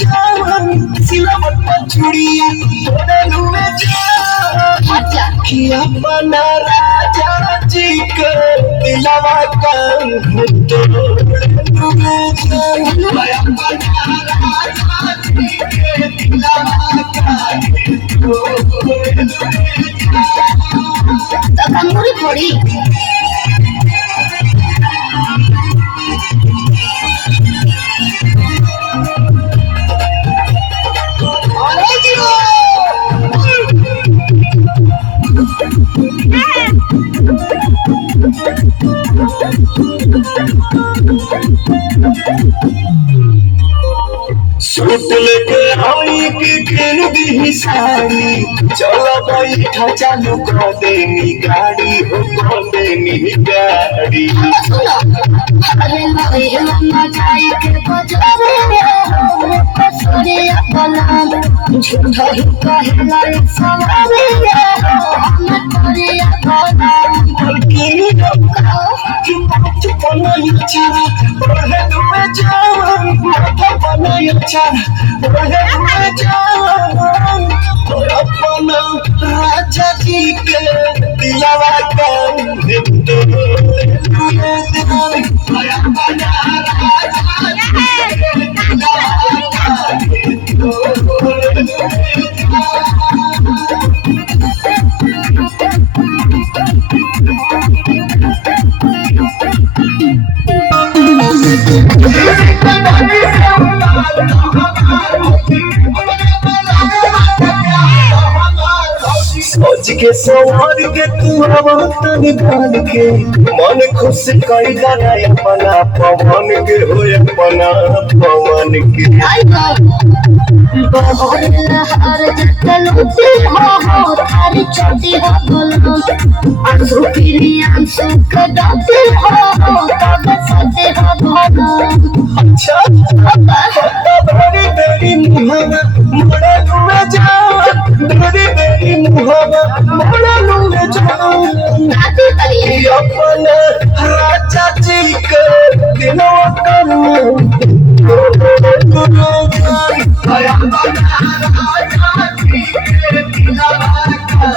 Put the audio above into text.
जान सिलावट पर चूड़िया तोड़े लुए जान कि अपना राजा जी के दिलवा का तोड़े लुए जान अपना राजा जी के दिलवा का तोड़े लुए जान तो कमरी थोड़ी सूट लेके आई की किन दी साड़ी चलो बैठा चालू कर देनी गाड़ी हो कर देनी गाड़ी अरे भाई मम्मा जाए के बजारे सरे अपना झूठा ही कहला सवारे हम तोरे अपना बल्कि कि बात बनाई चारा ओहे दुए जान माथा बनाई चारा ओहे दुए जान अपना राजा जी के दिलवा का अपना राजा जी के सोच के सवार के तू तन बन के मन खुश कई जाना अपना पवन के हो अपना पवन के बहुत लहर जलती हो थारी चढ़ती हो बोलो आंसू पीली आंसू कदाते हो तब सते हो बोलो अच्छा बड़ी बड़ी मुहावा मोड़ा लुए जाओ बड़ी बड़ी मुहावा मोड़ा लुए जाओ नाती करिए अपना राजा जी के दिलवा का राजा जी के दिलवा का